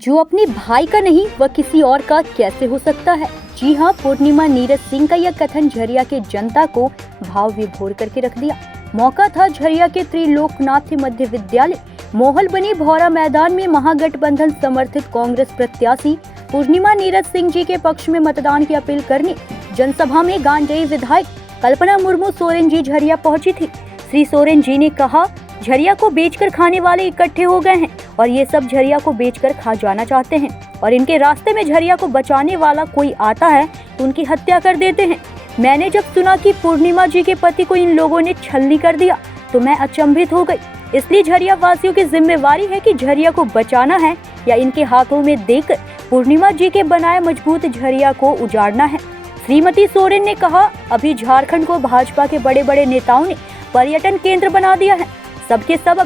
जो अपने भाई का नहीं वह किसी और का कैसे हो सकता है। जी हाँ, पूर्णिमा नीरज सिंह का यह कथन झरिया के जनता को भाव विभोर करके रख दिया। मौका था झरिया के त्रिलोकनाथ मध्य विद्यालय मोहल बनी भौरा मैदान में महागठबंधन समर्थित कांग्रेस प्रत्याशी पूर्णिमा नीरज सिंह जी के पक्ष में मतदान की अपील करने जनसभा में गांडेय विधायक कल्पना मुर्मू सोरेन जी झरिया पहुंची थी। श्री सोरेन जी ने कहा, झरिया को बेचकर खाने वाले इकट्ठे हो गए हैं और ये सब झरिया को बेचकर खा जाना चाहते हैं और इनके रास्ते में झरिया को बचाने वाला कोई आता है तो उनकी हत्या कर देते हैं। मैंने जब सुना कि पूर्णिमा जी के पति को इन लोगों ने छलनी कर दिया तो मैं अचंभित हो गई। इसलिए झरिया वासियों की जिम्मेवारी है कि झरिया को बचाना है या इनके हाथों में देकर पूर्णिमा जी के बनाए मजबूत झरिया को उजाड़ना है। श्रीमती सोरेन ने कहा, अभी झारखंड को भाजपा के बड़े बड़े नेताओं ने पर्यटन केंद्र बना दिया है। सबके सब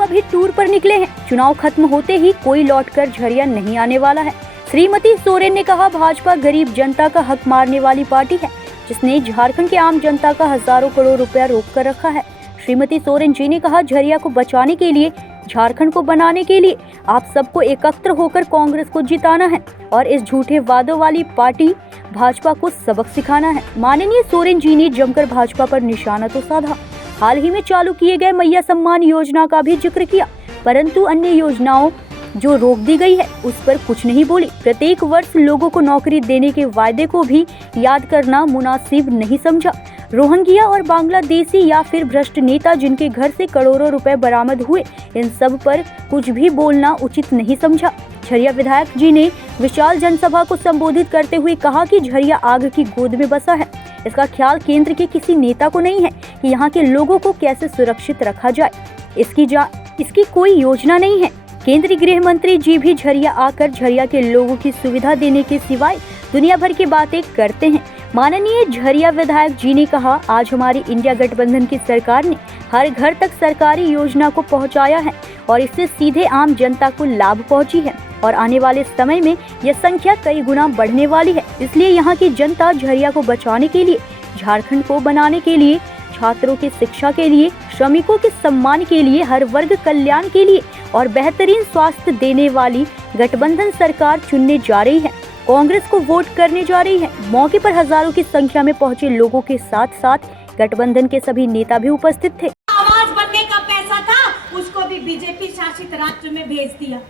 अभी टूर पर निकले हैं। चुनाव खत्म होते ही कोई लौटकर झरिया नहीं आने वाला है। श्रीमती सोरेन ने कहा, भाजपा गरीब जनता का हक मारने वाली पार्टी है जिसने झारखंड के आम जनता का हजारों करोड़ रुपया रोक कर रखा है। श्रीमती सोरेन जी ने कहा, झरिया को बचाने के लिए, झारखंड को बनाने के लिए आप सबको एकत्र होकर कांग्रेस को जिताना है और इस झूठे वादों वाली पार्टी भाजपा को सबक सिखाना है। माननीय सोरेन जी ने जमकर भाजपा पर निशाना तो साधा। हाल ही में चालू किए गए मैया सम्मान योजना का भी जिक्र किया, परंतु अन्य योजनाओं जो रोक दी गई है उस पर कुछ नहीं बोली। प्रत्येक वर्ष लोगों को नौकरी देने के वायदे को भी याद करना मुनासिब नहीं समझा। रोहिंग्या और बांग्लादेशी या फिर भ्रष्ट नेता जिनके घर से करोड़ों रुपए बरामद हुए, इन सब पर कुछ भी बोलना उचित नहीं समझा। झरिया विधायक जी ने विशाल जनसभा को संबोधित करते हुए कहा कि झरिया आग की गोद में बसा है। इसका ख्याल केंद्र के किसी नेता को नहीं है कि यहाँ के लोगों को कैसे सुरक्षित रखा जाए। इसकी कोई योजना नहीं है। केंद्रीय गृह मंत्री जी भी झरिया आकर झरिया के लोगों की सुविधा देने के सिवाय दुनिया भर की बातें करते हैं। माननीय झरिया विधायक जी ने कहा, आज हमारी इंडिया गठबंधन की सरकार ने हर घर तक सरकारी योजना को पहुंचाया है और इससे सीधे आम जनता को लाभ पहुंची है और आने वाले समय में यह संख्या कई गुना बढ़ने वाली है। इसलिए यहाँ की जनता झरिया को बचाने के लिए, झारखंड को बनाने के लिए, छात्रों की शिक्षा के लिए, श्रमिकों के सम्मान के लिए, हर वर्ग कल्याण के लिए और बेहतरीन स्वास्थ्य देने वाली गठबंधन सरकार चुनने जा रही है। कांग्रेस को वोट करने जा रही है। मौके पर हजारों की संख्या में पहुंचे लोगों के साथ साथ गठबंधन के सभी नेता भी उपस्थित थे। आवाज बनने का पैसा था, उसको भी बीजेपी शासित राज्य में भेज दिया।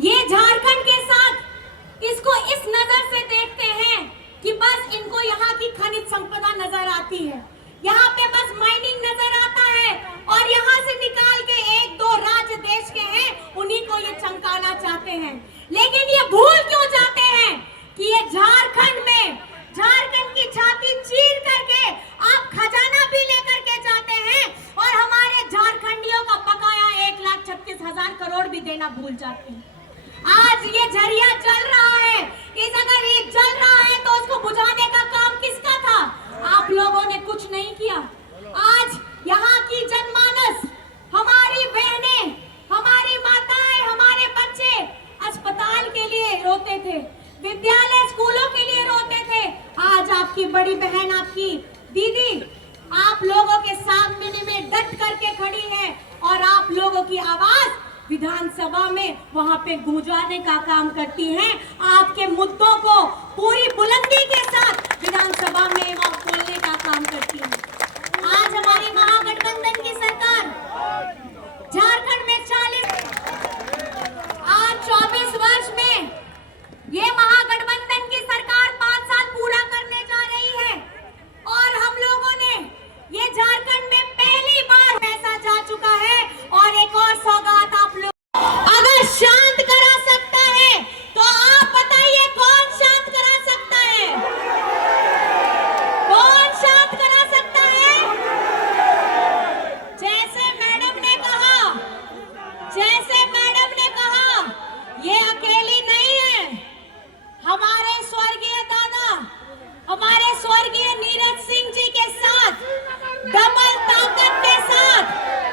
ये झारखंड के साथ इसको इस नजर से देखते हैं कि बस इनको यहाँ की खनिज संपदा नजर आती है, यहाँ पे बस माइनिंग नजर आता है और यहाँ से निकाल के एक दो राज्य देश के हैं उन्हीं को ये चमकाना चाहते हैं। लेकिन ये भूल क्यों जाते हैं कि ये झारखंड में झारखंड की छाती चीर करके आप खजाना भी लेकर के जाते हैं और हमारे झारखंडियों का बकाया 1,36,000 करोड़ भी देना भूल जाते हैं। आज ये झरिया जल रहा है, अगर ये जल रहा है तो उसको बुझाने का काम किसका था? आप लोगों ने कुछ नहीं किया। आज यहाँ की जनमानस, हमारी बहनें, हमारी माताएं, हमारे बच्चे अस्पताल के लिए रोते थे, विद्यालय स्कूलों के लिए रोते थे। आज आपकी बड़ी बहन, आपकी दीदी आप लोगों के सामने में डट करके खड़ी है और आप लोगों की आवाज विधानसभा में वहां पे गूंजाने का काम करती हैं। आपके मुद्दों को पूरी बुलंदी के साथ विधानसभा में वहां बोलने का काम करती है। आज हमारी महागठबंधन की सरकार झारखंड में 24 वर्ष में ये महागठबंधन की सरकार 5 साल पूरा करने जा रही है और हम लोगों ने ये झारखंड में पहली बार पैसा जा चुका है और एक और सौगात आप लोग अगर शांत करा सकता है तो आप बताइए कौन शांत करा सकता है? कौन शांत करा सकता है? जैसे मैडम ने कहा, ये अकेली नहीं है। हमारे स्वर्गीय दादा, हमारे स्वर्गीय नीरज सिंह जी के साथ डबल ताकत के साथ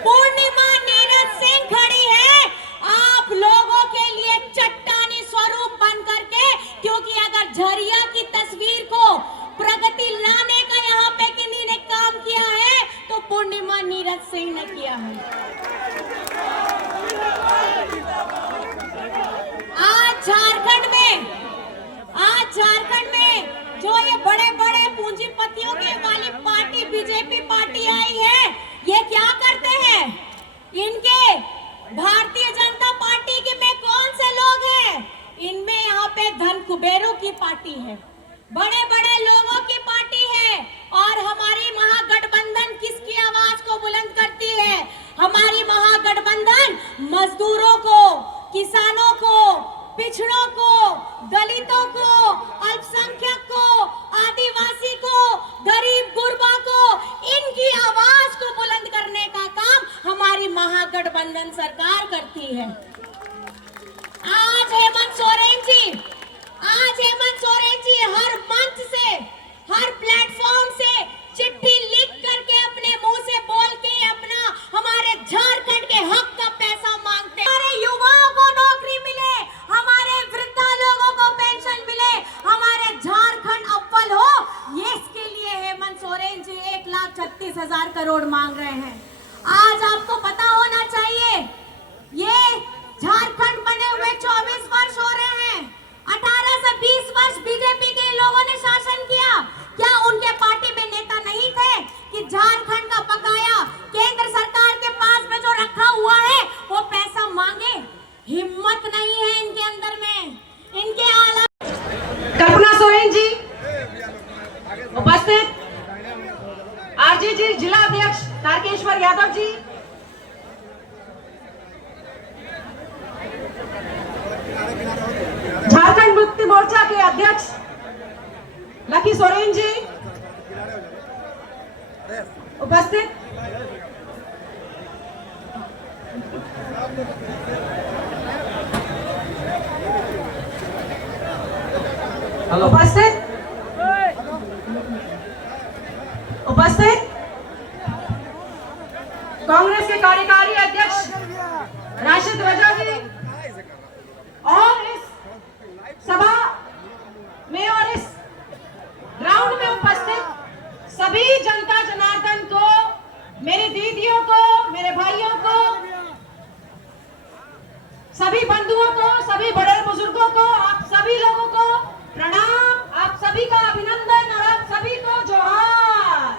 पूर्णिमा नीरज सिंह खड़ी है आप लोगों के लिए चट्टानी स्वरूप बन करके, क्योंकि अगर झरिया की तस्वीर को प्रगति लाने का यहाँ पे किन्हीं ने काम किया है तो पूर्णिमा नीरज सिंह ने किया है। जो ये बड़े बड़े पूंजीपतियों की वाली पार्टी बीजेपी पार्टी आई है, ये क्या करते हैं? इनके भारतीय जनता पार्टी के में कौन से लोग हैं? इनमें यहाँ पे धन कुबेरों की पार्टी है, बड़े बड़े लोगों की पार्टी है। और हमारी महागठबंधन किसकी आवाज को बुलंद करती है? हमारी महागठबंधन मजदूरों को, किसानों को, पिछड़ों को, दलितों को, अल्पसंख्यक को, आदिवासी को, गरीब गुरबा को, इनकी आवाज को बुलंद करने का काम हमारी महागठबंधन सरकार करती है। आज हेमंत सोरेन जी हर मंच से, हर प्लेटफॉर्म से चिट्ठी लिख करके अपने मुंह से बोल के अपना हमारे झारखंड के हक का पैसा मांगते हैं। हमारे युवाओं को नौकरी मिले, हमारे वृद्धा लोगों को पेंशन मिले, हमारे झारखंड अव्वल हो, ये इसके लिए हेमंत सोरेन जी 1,36,000 करोड़ मांग रहे हैं। आज आपको पता होना चाहिए, ये झारखंड बने हुए 24 वर्ष हो रहे हैं। 18 से 20 वर्ष बीजेपी के लोगों ने शासन किया। क्या उनके पार्टी में नेता नहीं थे कि झारखंड का बकाया केंद्र सरकार के पास में जो रखा हुआ है वो पैसा मांगे? हिम्मत नहीं है इनके अंदर में, इनके आला। कल्पना सोरेन जी उपस्थित, आरजेडी जिला अध्यक्ष तारकेश्वर यादव जी, झारखंड मुक्ति मोर्चा के अध्यक्ष लकी सोरेन जी उपस्थित, उपस्थित कांग्रेस के कार्यकारी अध्यक्ष राशिद रजा जी और इस सभा में और इस ग्राउंड में उपस्थित सभी जनता जनार्दन को, मेरी दीदियों को, मेरे भाइयों को, सभी बंधुओं को, सभी बड़े बुजुर्गों को, आप सभी लोगों को प्रणाम, आप सभी का अभिनंदन और आप सभी को जोहार।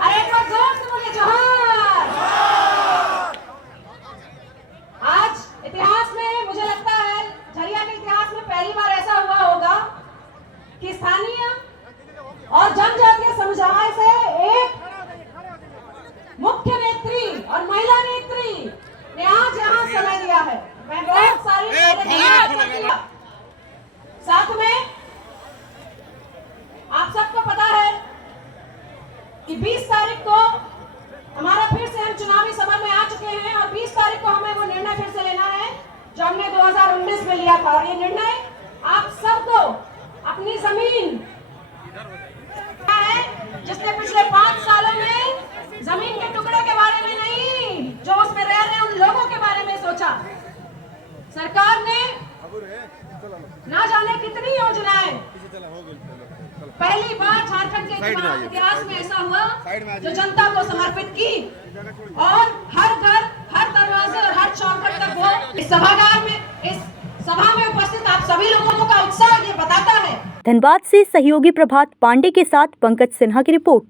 अरे एक बार जोर से बोलिए जोहार। आज इतिहास में मुझे लगता है, झरिया के इतिहास में पहली बार ऐसा हुआ होगा कि स्थानीय और जनजातीय समुदाय से एक मुख्य नेत्री और महिला नेत्री ने आज यहाँ समय दिया है। मैं बहुत सारी साथ में आप सबको पता है कि 20 तारीख को हमारा फिर से हम चुनावी समर में आ चुके हैं और 20 तारीख को हमें वो निर्णय फिर से लेना है जो हमने 2019 में लिया था। और ये निर्णय आप सबको अपनी जमीन है, जिसने पिछले 5 सालों में जमीन के टुकड़े के बारे में नहीं, जो उसमें रह रहे उन लोगों के बारे में सोचा। सरकार ने ना जाने कितनी योजनाएं, पहली बार झारखंड के इतिहास में ऐसा हुआ जो जनता को समर्पित की और हर घर, हर दरवाजे और हर चौखट तक वो इस सभागार में, इस सभा में उपस्थित आप सभी लोगों का उत्साह ये बताता है। धनबाद से सहयोगी प्रभात पांडे के साथ पंकज सिन्हा की रिपोर्ट।